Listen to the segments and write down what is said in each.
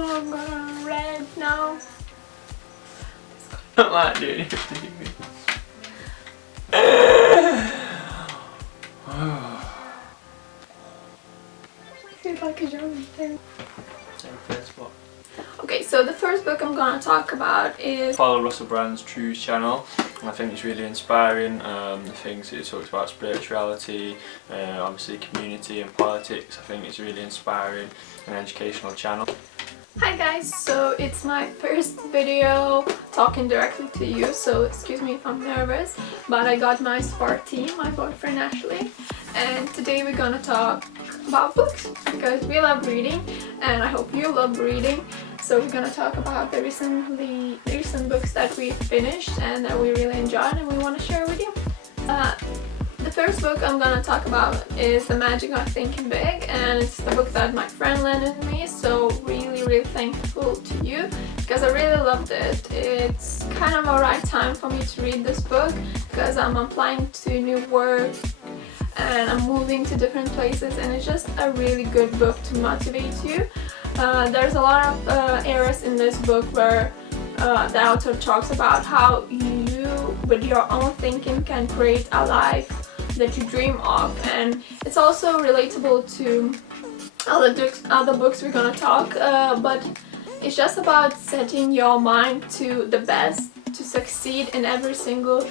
Oh, I'm gonna red now. I don't like doing it to you. I feel like a German thing. Okay, so the first book I'm gonna talk about is... Follow Russell Brand's True channel. I think it's really inspiring. The things it talks about spirituality, obviously community and politics. I think it's really inspiring, an educational channel. Hi guys, so it's my first video talking directly to you, so excuse me if I'm nervous, but I got my sport team, my boyfriend Ashley, and today we're gonna talk about books because we love reading and I hope you love reading. So we're gonna talk about the recent books that we finished and that we really enjoyed and we want to share with you. The first book I'm gonna talk about is The Magic of Thinking Big, and it's the book that my friend lended me, so really thankful to you because I really loved it. It's kind of a right time for me to read this book because I'm applying to new work and I'm moving to different places, and it's just a really good book to motivate you. There's a lot of areas in this book where the author talks about how you, with your own thinking, can create a life that you dream of, and it's also relatable to other books we're gonna talk, but it's just about setting your mind to the best to succeed in every single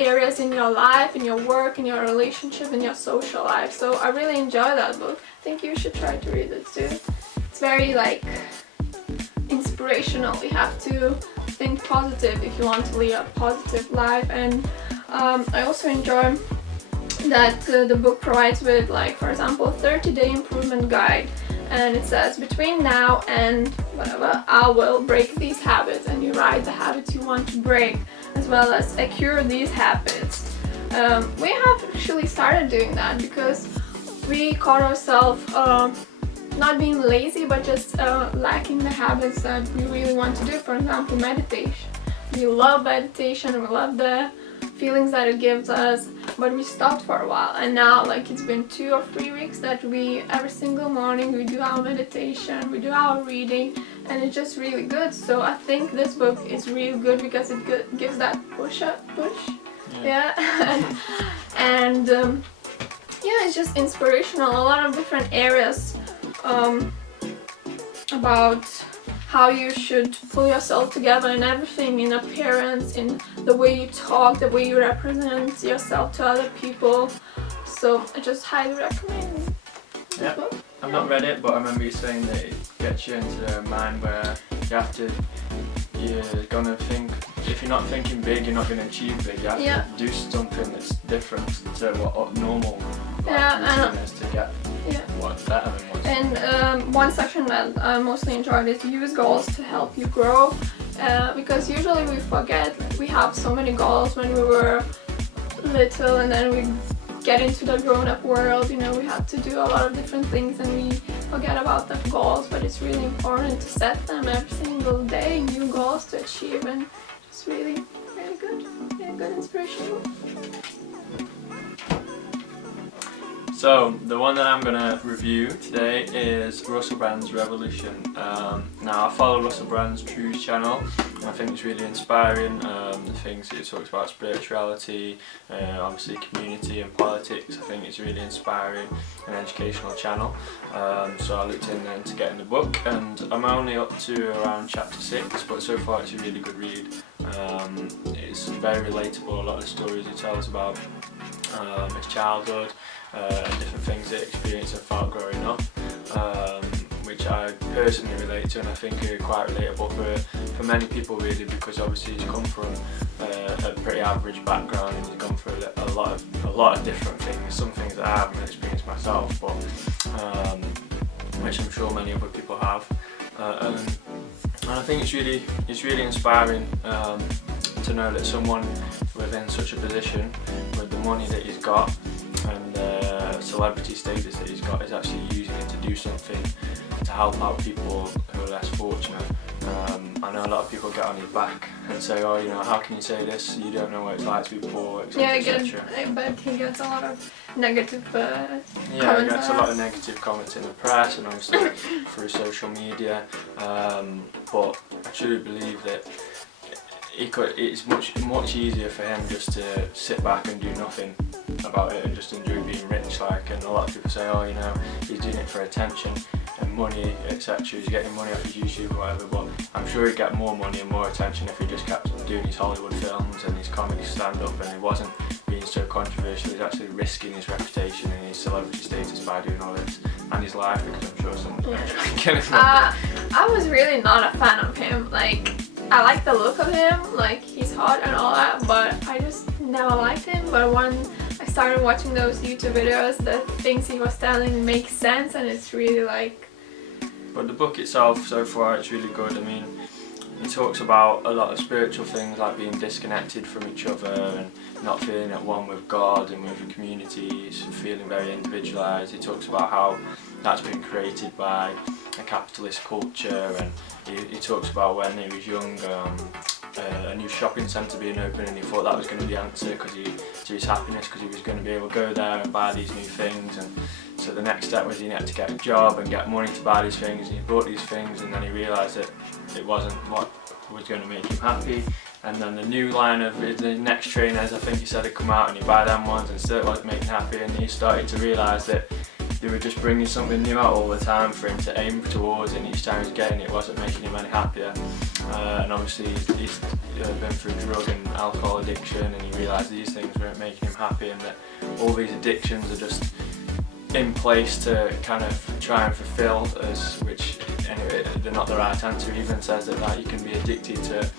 areas in your life, in your work, in your relationship, in your social life. So I really enjoy that book. I think you should try to read it too. It's very like inspirational. You have to think positive if you want to lead a positive life, and I also enjoy that the book provides with, like, for example, 30-day improvement guide, and it says between now and whatever I will break these habits, and you write the habits you want to break as well as cure these habits. We have actually started doing that because we caught ourselves not being lazy but just lacking the habits that we really want to do. For example, meditation. We love meditation, we love the feelings that it gives us, but we stopped for a while, and now like it's been 2 or 3 weeks that we every single morning we do our meditation, we do our reading, and it's just really good. So I think this book is really good because it gives that push. Yeah. and yeah, it's just inspirational. A lot of different areas about how you should pull yourself together and everything, in appearance, in the way you talk, the way you represent yourself to other people. So I just highly recommend this book. I've not read it, but I remember you saying that it gets you into a mind where you're gonna think, if you're not thinking big, you're not gonna achieve big. You have to do something that's different to what normal routine is to get what's better than what's... And one section that I mostly enjoyed is use goals to help you grow, because usually we forget we have so many goals when we were little, and then we get into the grown-up world, you know, we have to do a lot of different things and we forget about the goals, but it's really important to set them every single day, new goals to achieve, and it's really good, good inspiration. So the one that I'm going to review today is Russell Brand's Revolution. Now I follow Russell Brand's True channel, and I think it's really inspiring. The things that it talks about spirituality, obviously community and politics. I think it's really inspiring, an educational channel. So I looked in then to get in the book, and I'm only up to around chapter 6, but so far it's a really good read. It's very relatable. A lot of the stories he tells about his childhood and different things that he experienced and felt growing up, which I personally relate to, and I think are quite relatable for many people really, because obviously he's come from a pretty average background and he's gone through a lot of different things, some things that I haven't experienced myself, but which I'm sure many other people have, and I think it's really inspiring to know that someone within such a position, with the money that he's got and celebrity status that he's got, is actually using it to do something to help out people who are less fortunate. And I know a lot of people get on his back and say, oh, you know, how can you say this? You don't know what it's like to be poor, etc. I bet he gets a lot of negative comments. Yeah, he gets a lot of negative comments in the press and obviously through social media. But I truly believe that it's much easier for him just to sit back and do nothing about it and just enjoy being rich. Like, and a lot of people say, oh, you know, he's doing it for attention and money, etc. He's getting money off his YouTube or whatever, but I'm sure he'd get more money and more attention if he just kept doing his Hollywood films and his comedy stand-up, and he wasn't being so controversial. He's actually risking his reputation and his celebrity status by doing all this, and his life, because I'm sure someone's going to try and kill him. I was really not a fan of him. Like, I like the look of him, like he's hot and all that, but I just never liked him. But when I started watching those YouTube videos, the things he was telling make sense, and it's really like... But the book itself, so far, it's really good. I mean, he talks about a lot of spiritual things, like being disconnected from each other and not feeling at one with God and with the communities, feeling very individualised. He talks about how that's been created by a capitalist culture, and he talks about when he was young, a new shopping centre being open, and he thought that was going to be the answer to his happiness, because he was going to be able to go there and buy these new things. And so the next step was he had to get a job and get money to buy these things, and he bought these things, and then he realised that it wasn't what was going to make him happy. And then the new line of the next trainers, I think he said, had come out, and he buy them ones and still it wasn't making him happy, and he started to realise that they were just bringing something new out all the time for him to aim towards, and each time he was getting it wasn't making him any happier. And obviously he's been through drug and alcohol addiction, and he realised these things weren't making him happy, and that all these addictions are just in place to kind of try and fulfill us, which anyway they're not the right answer. He even says that you can be addicted to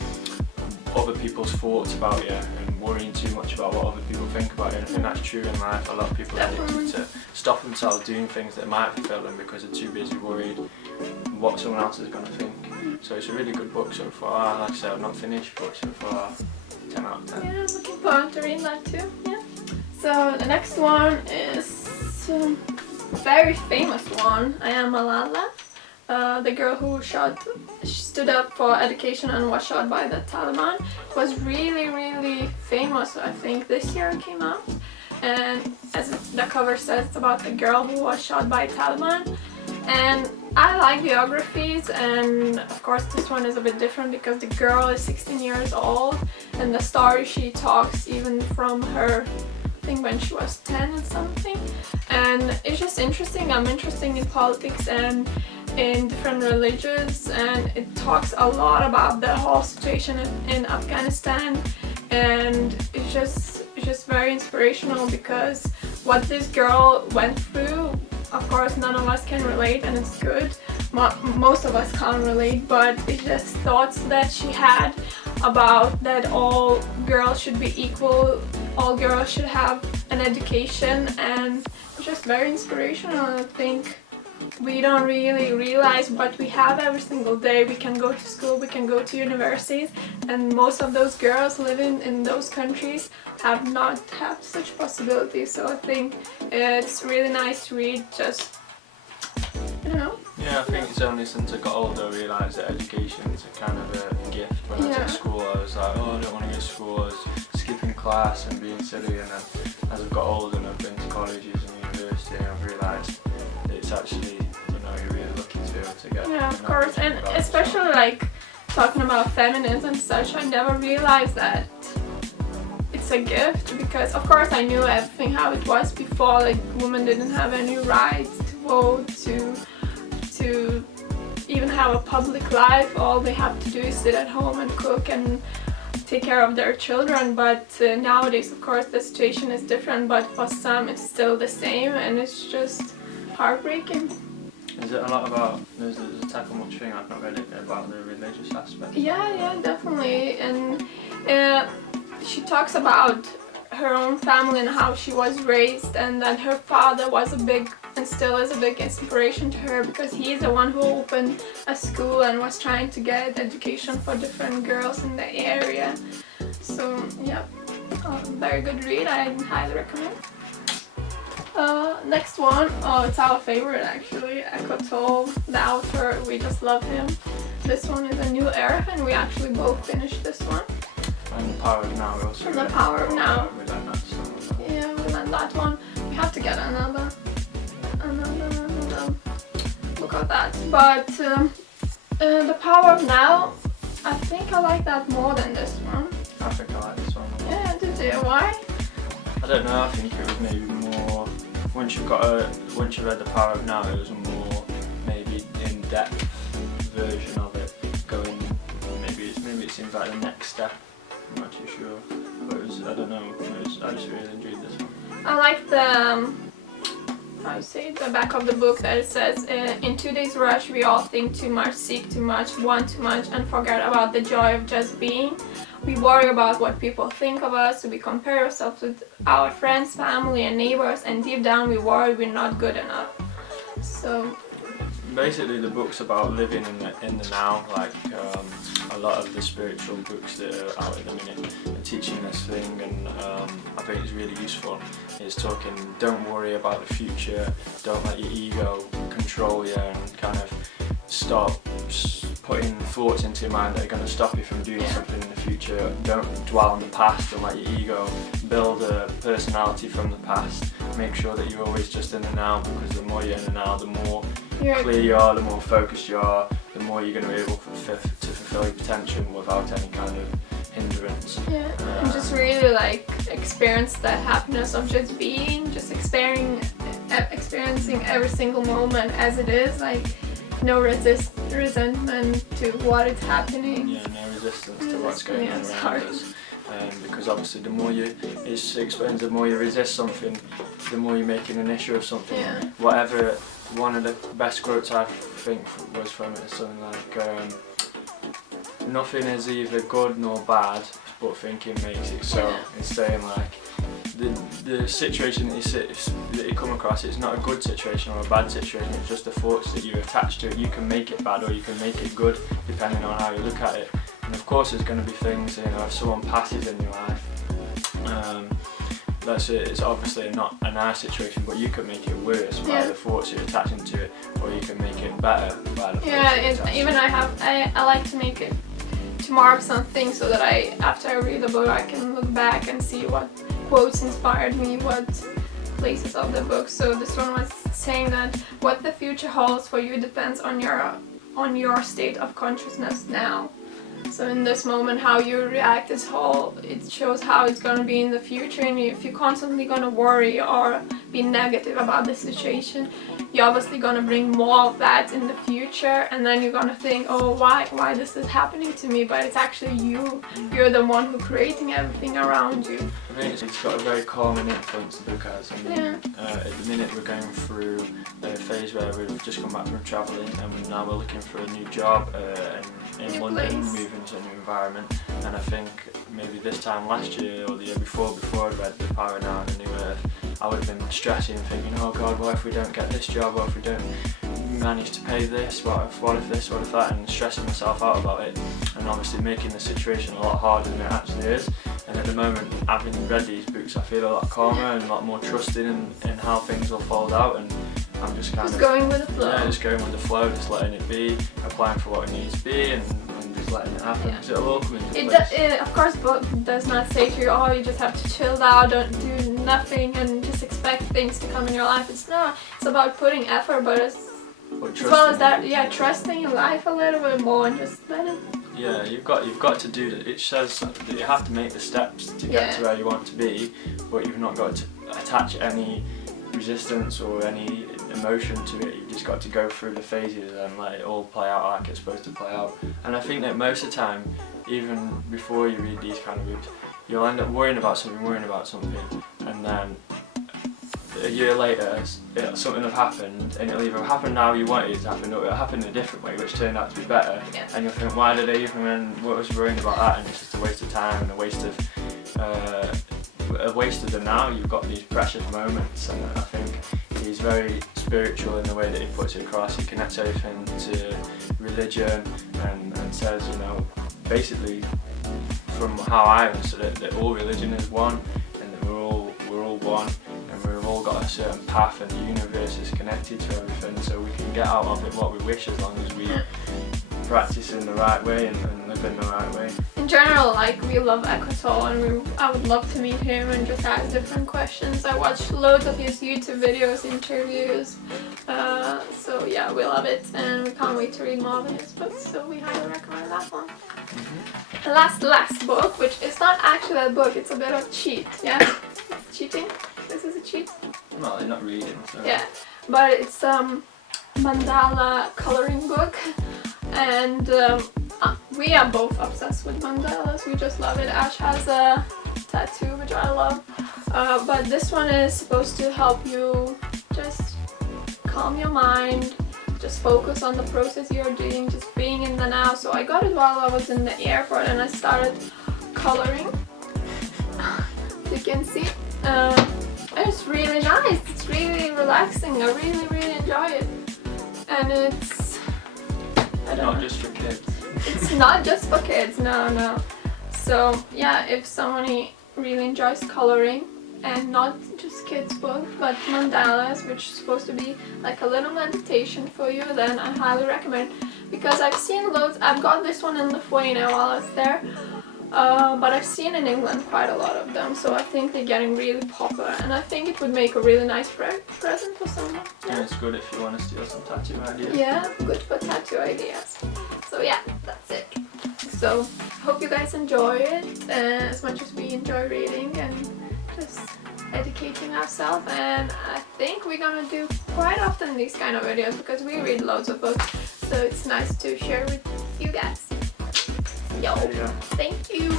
other people's thoughts about you and worrying too much about what other people think about you, and I think that's true in life. A lot of people are addicted to stop themselves doing things that might fulfill them because they're too busy worried what someone else is going to think. So it's a really good book so far. Like I said, I've not finished, but so far 10 out of 10. Yeah, I'm looking forward to read that too. Yeah. So the next one is a very famous one. I Am Malala. The girl who stood up for education and was shot by the Taliban, was really famous. I think this year it came out, and as the cover says, it's about the girl who was shot by Taliban. And I like biographies, and of course this one is a bit different because the girl is 16 years old, and the story she talks even from her, I think when she was 10 or something, and it's just interesting. I'm interested in politics and in different religions, and it talks a lot about the whole situation in Afghanistan, and it's just very inspirational because what this girl went through, of course none of us can relate, and it's good. Most of us can't relate, but it's just thoughts that she had about that all girls should be equal, all girls should have an education, and it's just very inspirational. I think we don't really realize what we have every single day. We can go to school, we can go to universities, and most of those girls living in those countries have not had such possibilities. So I think it's really nice to read, just, you know. Yeah, I think it's only since I got older I realised that education is a kind of a gift. When I was at school I was like, oh, I don't want to go to school, I was skipping class and being silly, and then as I've got older and I've been to colleges and university, I've realised it's actually, you know, you're really lucky to be able to get. Yeah, of course, and especially like talking about feminism and such, I never realized that it's a gift, because of course I knew everything how it was before, like women didn't have any rights to vote, to even have a public life. All they have to do is sit at home and cook and take care of their children. But nowadays, of course, the situation is different, but for some it's still the same, and it's just heartbreaking. Is it a lot about, there's a tackle much thing, I've not read it, about the religious aspect? Yeah, definitely. And she talks about her own family and how she was raised, and that her father was a big, and still is a big inspiration to her, because he's the one who opened a school and was trying to get education for different girls in the area. So yeah, very good read, I highly recommend. Next one, oh, it's our favorite actually, Eckhart Tolle, the author. We just love him. This one is A New Era, and we actually both finished this one. And The Power of Now. We also And The Power of Now. We like that song. Yeah, we like that one. We have to get another look at that. But The Power of Now, I think I like that more than this one. I think I like this one more. Yeah, did you? Why? I don't know, I think it was maybe more, once you read The Power of Now, it was a more maybe in-depth version of it, going, maybe it seems like the next step, I'm not too sure, but it was, I don't know, I just really enjoyed this one. I like the, how you say it, the back of the book that it says, in today's rush we all think too much, seek too much, want too much, and forget about the joy of just being. We worry about what people think of us, so we compare ourselves with our friends, family and neighbors, and deep down we worry we're not good enough. So basically the book's about living in the now, like a lot of the spiritual books that are out at the minute are teaching this thing, and I think it's really useful. It's talking, don't worry about the future, don't let your ego control you, and kind of stop putting thoughts into your mind that are going to stop you from doing something in the future. Don't dwell on the past and let your ego build a personality from the past. Make sure that you're always just in the now, because the more you're in the now, the more clear you are, the more focused you are, the more you're going to be able to fulfill your potential without any kind of hindrance. Yeah, and just really like experience the happiness of just being, just experiencing every single moment as it is, like no resentment to what is happening. Yeah, no resistance to what's going on around us. Because obviously the more it explains, the more you resist something, the more you're making an issue of something. Yeah. Whatever, one of the best quotes I think was from it is something like, nothing is either good nor bad, but thinking makes it so. Yeah. It's saying like, the situation that you come across, it's not a good situation or a bad situation, it's just the thoughts that you attach to it. You can make it bad or you can make it good, depending on how you look at it. And of course there's going to be things, you know, if someone passes in your life, it's obviously not a nice situation, but you can make it worse by the thoughts you're attaching to it, or you can make it better by the thoughts you're attaching. Even I like to make it, to mark something so that after I read the book I can look back and see what quotes inspired me, what places of the book. So this one was saying that what the future holds for you depends on your state of consciousness now. So in this moment, how you react it shows how it's going to be in the future. And if you're constantly going to worry or be negative about the situation, you're obviously going to bring more of that in the future, and then you're going to think, oh, why this is happening to me? But it's actually you're the one who's creating everything around you. I think it's got a very calming influence, the book has. I mean, at the minute we're going through a phase where we've just come back from travelling, and now we're looking for a new job in London, moving to a new environment. And I think maybe this time last year or the year before I'd read The Power Now and A New Earth, I would have been stressing and thinking, oh God, what if we don't get this job, what if we don't manage to pay this, what if this, what if that, and stressing myself out about it, and obviously making the situation a lot harder than it actually is. And at the moment, having read these books, I feel a lot calmer and a lot more trusting in how things will fold out, and I'm just kind of going with the flow. Yeah, just going with the flow, just letting it be, applying for what it needs to be, and just letting it happen, because it'll all come into place. Of course, book does not say to you, oh, you just have to chill out, don't do nothing, and just expect things to come in your life. It's not. It's about putting effort, but as well as that, trusting your life a little bit more and just let it. Yeah, you've got to do that. It says that you have to make the steps to get to where you want to be, but you've not got to attach any resistance or any emotion to it. You've just got to go through the phases and let it all play out like it's supposed to play out. And I think that most of the time, even before you read these kind of books, you'll end up worrying about something, and then a year later something will happen, and it'll either happen how you wanted it to happen, or it'll happen in a different way which turned out to be better, and you'll think, why did I even, what was worrying about that? And it's just a waste of time and a waste of the now. You've got these precious moments, and I think he's very spiritual in the way that he puts it across. He connects everything to religion, and says, you know, basically from how I understood it, that all religion is one, and that we're all one, and we're we've all got a certain path and the universe is connected to everything, so we can get out of it what we wish as long as we practice in the right way and live in the right way. In general, like, we love Eckhart Tolle, and I would love to meet him and just ask different questions. I watched loads of his YouTube videos, interviews, so yeah, we love it, and we can't wait to read more of his books, so we highly recommend that one. The last book, which is not actually a book, it's a bit of cheat, yeah? It's cheating? This is a cheat? Well, they're not reading, so... Yeah, but it's Mandala Coloring book, and we are both obsessed with mandalas. We just love it. Ash has a tattoo, which I love, but this one is supposed to help you just calm your mind, just focus on the process you're doing, just being in the now. So I got it while I was in the airport and I started coloring. As you can see, it's really nice. It's really relaxing. I really enjoy it, and it's Not just for kids. It's not just for kids, no. So yeah, if somebody really enjoys coloring, and not just kids book, but mandalas, which is supposed to be like a little meditation for you, then I highly recommend. Because I've seen loads. I've got this one in Lithuania while I was there, but I've seen in England quite a lot of them, so I think they're getting really popular, and I think it would make a really nice present for someone. Yeah, it's good if you want to steal some tattoo ideas. Yeah, good for tattoo ideas. So yeah, that's it. So hope you guys enjoy it as much as we enjoy reading and just educating ourselves. And I think we're gonna do quite often these kind of videos because we read loads of books, so it's nice to share with you guys. Yo, thank you.